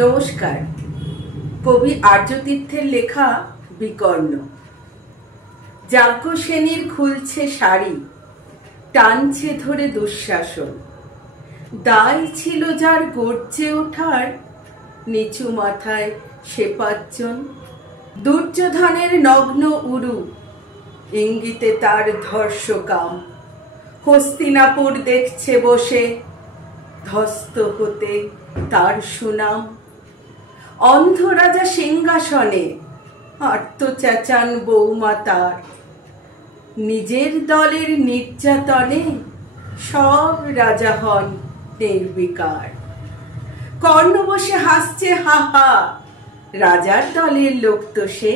নমস্কার। কবি আর্যতীর্থের লেখা বিকর্ণ। যাজ্ঞসেনীর খুলছে শাড়ি, টানছে ধরে দুঃশাসন। দায় ছিল যার গর্জে ওঠার, নিচু মাথায় সে পাঁচজন। দুর্যোধনের নগ্ন উরু, ইঙ্গিতে তার ধর্ষকাম। হস্তিনাপুর দেখছে বসে, ধ্বস্ত হতে তার সুনাম। অন্ধ রাজা সিংহাসনে, আর্ত চেঁচান বৌমা তার। নিজের দলের নির্যাতনে সব রাজা হন নির্বিকার। কর্ণ বসে হাসছে হা হা, রাজার দলের লোক তো সে।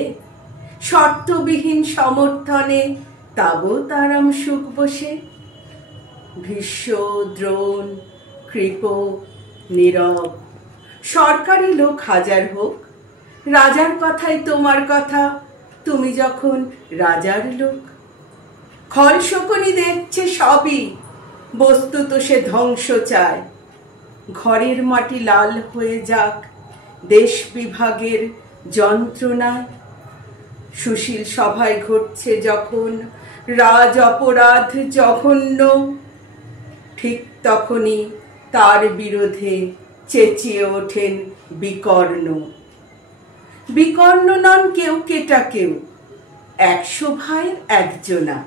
শর্তবিহীন সমর্থনে তাবৎ আরাম সুখ বসে। ভীষ্ম, দ্রোণ, কৃপ, নীরব, সরকারি লোক হাজার হোক, রাজার কথাই তোমার কথা, তুমি যখন রাজার লোক। খল শকুনি দেখছে সবই, বস্তুত সে ধ্বংস চায়। ঘরের মাটি লাল হয়ে যাক দেশ বিভাগের যন্ত্রণায়। সুশীল সভায় ঘটছে যখন রাজ অপরাধ জঘন্য, ঠিক তখনই তার বিরোধে চেঁচিয়ে ওঠেন বিকর্ণ। বিকর্ণ নন কেউ কেটা কেউ, 100 ভাইয়ের একজনা।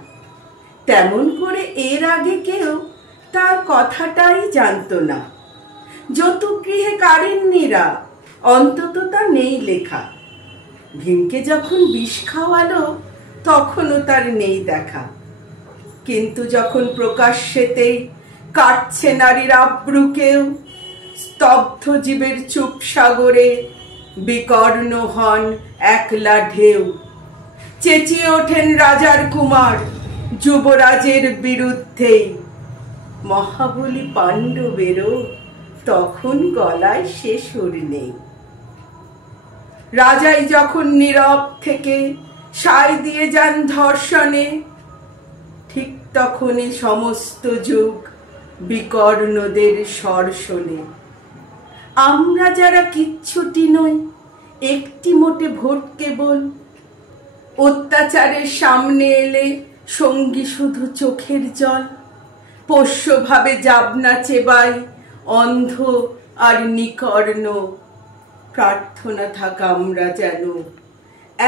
তেমন করে এর আগে কেউ তার কথাটাই জানতো না। যতুগৃহে কারিন্নীরা, অন্তত তা নেই লেখা। ভীমকে যখন বিষ খাওয়ালো, তখনও তার নেই দেখা। কিন্তু যখন প্রকাশ্যেতেই কাটছে নারীর আব্রু কেউ, স্তব্ধ জীবের চুপ সাগরে বিকর্ণ হন একলা ঢেউ। চেঁচিয়ে ওঠেন রাজার কুমার, যুবরাজের বিরুদ্ধেই। মহাবলী পাণ্ডবেরও তখন গলায় সে সুর নেই। রাজাই যখন নীরব থেকে সায় দিয়ে যান ধর্ষণে, ঠিক তখনই সমস্ত যুগ বিকর্ণদের স্বর শোনে। আমরা যারা কিচ্ছুটি নই, একটি মোটে ভোট কেবল, অত্যাচারের সামনে এলে সঙ্গী শুধু চোখের জল। পোষ্যভাবে যাবনা চেবাই অন্ধ আর নিকর্ণ, প্রার্থনা থাক আমরা যেন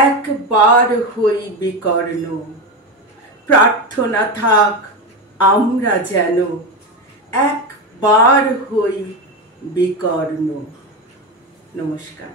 একবার হই বিকর্ণ। প্রার্থনা থাক আমরা যেন একবার হই বিকর্ণ। নমস্কার।